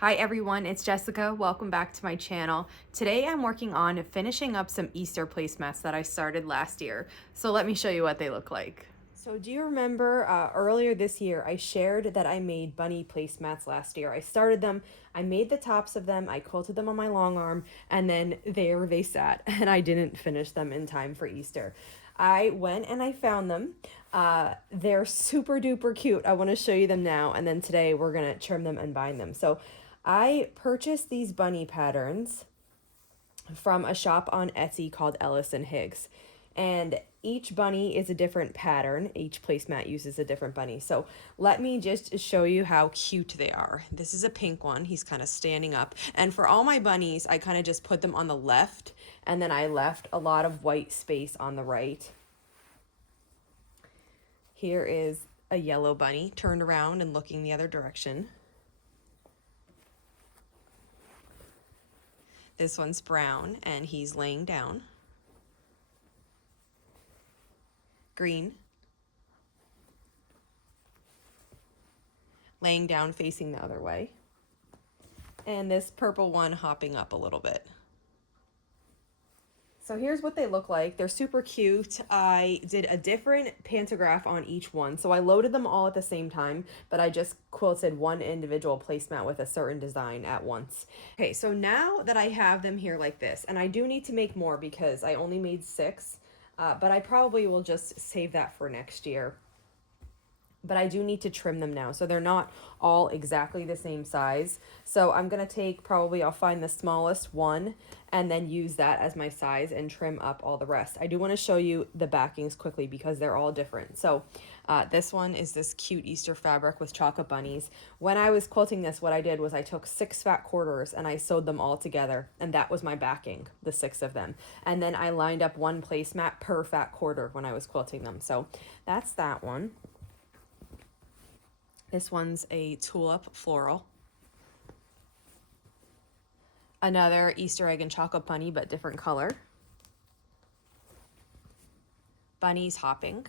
Hi everyone, it's Jessica. Welcome back to my channel. Today I'm working on finishing up some Easter placemats that I started last year. So let me show you what they look like. So do you remember earlier this year I shared that I made bunny placemats last year? I started them, I made the tops of them, I quilted them on my long arm, and then there they sat and I didn't finish them in time for Easter. I went and I found them. They're super duper cute. I want to show you them now, and then today we're going to trim them and bind them. So I purchased these bunny patterns from a shop on Etsy called Ellis and Higgs. And each bunny is a different pattern. Each placemat uses a different bunny. So let me just show you how cute they are. This is a pink one. He's kind of standing up. And for all my bunnies, I kind of just put them on the left, and then I left a lot of white space on the right. Here is a yellow bunny turned around and looking the other direction. This one's brown and he's laying down. Green. Laying down facing the other way. And this purple one hopping up a little bit. So here's what they look like. They're super cute. I did a different pantograph on each one. So I loaded them all at the same time, but I just quilted one individual placemat with a certain design at once. Okay, so now that I have them here like this, and I do need to make more because I only made 6, but I probably will just save that for next year. But I do need to trim them now, so they're not all exactly the same size. So I'm gonna take, I'll find the smallest one and then use that as my size and trim up all the rest. I do want to show you the backings quickly because they're all different. So this one is this cute Easter fabric with chocolate bunnies. When I was quilting this, what I did was I took 6 fat quarters and I sewed them all together, and that was my backing, the 6 of them. And then I lined up one placemat per fat quarter when I was quilting them. So that's that one. This one's a tulip floral. Another Easter egg and chocolate bunny, but different color. Bunnies hopping.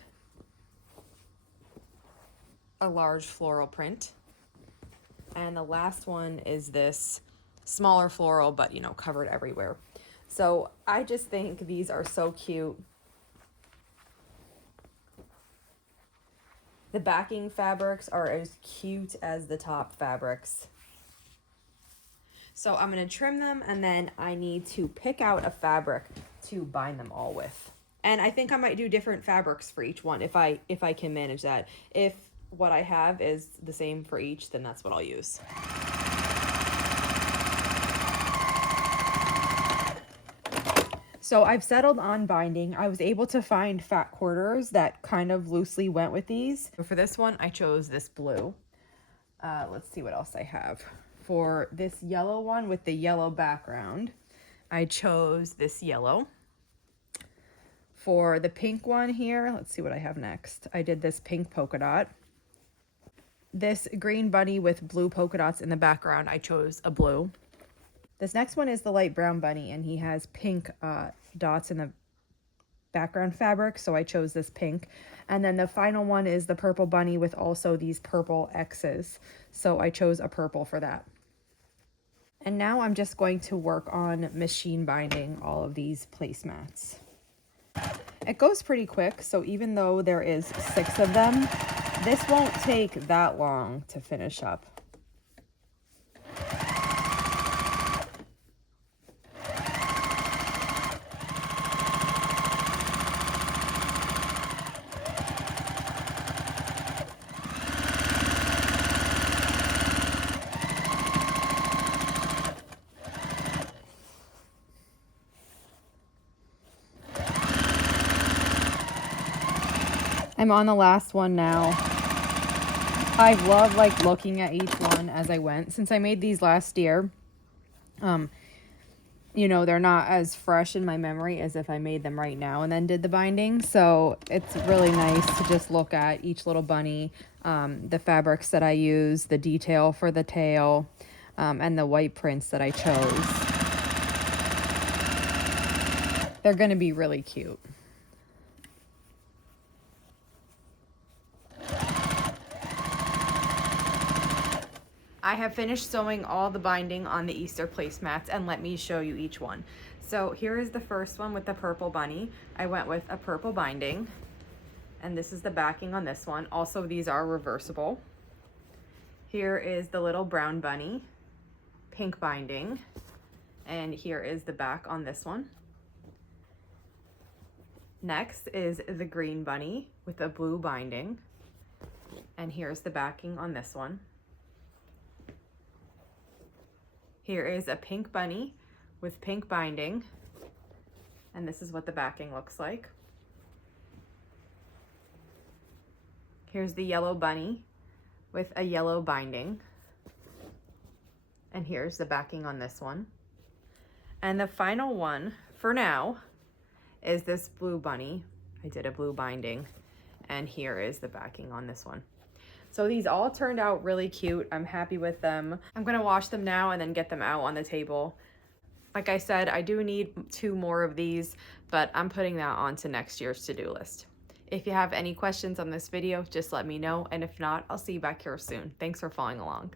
A large floral print. And the last one is this smaller floral, but you know, covered everywhere. So I just think these are so cute. The backing fabrics are as cute as the top fabrics. So I'm going to trim them, and then I need to pick out a fabric to bind them all with. And I think I might do different fabrics for each one if I can manage that. If what I have is the same for each, then that's what I'll use. So I've settled on binding. I was able to find fat quarters that kind of loosely went with these. For this one, I chose this blue. Let's see what else I have. For this yellow one with the yellow background, I chose this yellow. For the pink one here, let's see what I have next. I did this pink polka dot. This green bunny with blue polka dots in the background, I chose a blue. This next one is the light brown bunny, and he has pink dots in the background fabric, so I chose this pink. And then the final one is the purple bunny with also these purple X's, so I chose a purple for that. And now I'm just going to work on machine binding all of these placemats. It goes pretty quick, so even though there is 6 of them, this won't take that long to finish up. I'm on the last one now. I love like looking at each one as I went. Since I made these last year, you know, they're not as fresh in my memory as if I made them right now and then did the binding. So it's really nice to just look at each little bunny, the fabrics that I use, the detail for the tail, and the white prints that I chose. They're going to be really cute. I have finished sewing all the binding on the Easter placemats, and let me show you each one. So here is the first one with the purple bunny. I went with a purple binding, and this is the backing on this one. Also, these are reversible. Here is the little brown bunny, pink binding, and here is the back on this one. Next is the green bunny with a blue binding, and here's the backing on this one. Here is a pink bunny with pink binding, and this is what the backing looks like. Here's the yellow bunny with a yellow binding, and here's the backing on this one. And the final one for now is this blue bunny. I did a blue binding, and here is the backing on this one. So these all turned out really cute. I'm happy with them. I'm gonna wash them now and then get them out on the table. Like I said, I do need 2 more of these, but I'm putting that on to next year's to-do list. If you have any questions on this video, just let me know, and if not, I'll see you back here soon. Thanks for following along.